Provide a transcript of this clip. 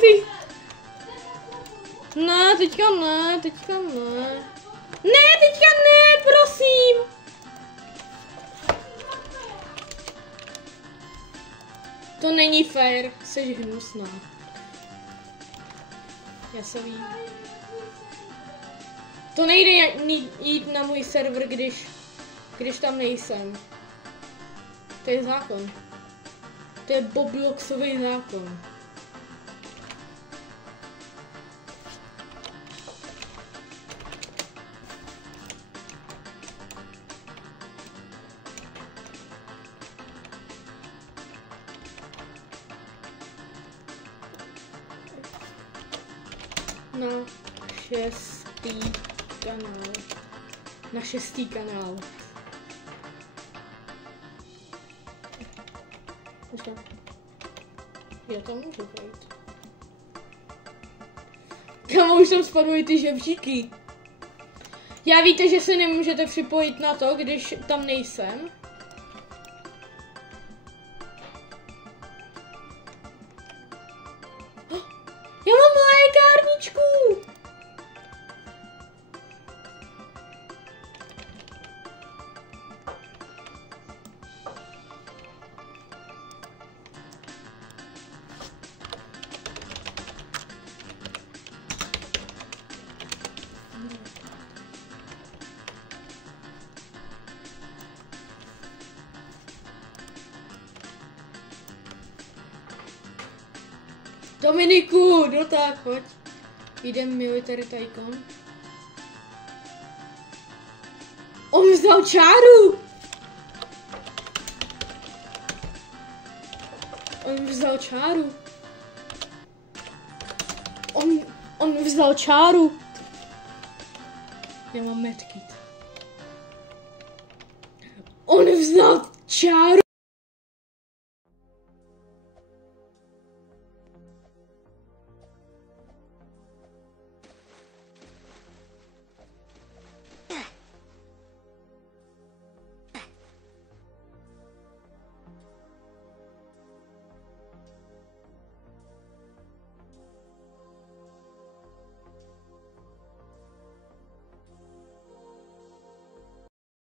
easy. Ne, teďka ne, teďka ne. Ne, teďka ne, prosím. To není fair, jsi hnusná. Já se vím. To nejde jít na můj server, když tam nejsem. To je zákon. To je Bobloxový zákon. Na šestý kanál. Na šestý kanál. Já tam můžu být. Kamo, už tam spadují ty žebříky. Já víte, že si nemůžete připojit na to, když tam nejsem. Já mám lékárničku! Dominiku, no tak, pojď. Jdem Military Tycoon. On vzal čáru! On vzal čáru. On vzal čáru. Já mám medkit. On vzal čáru!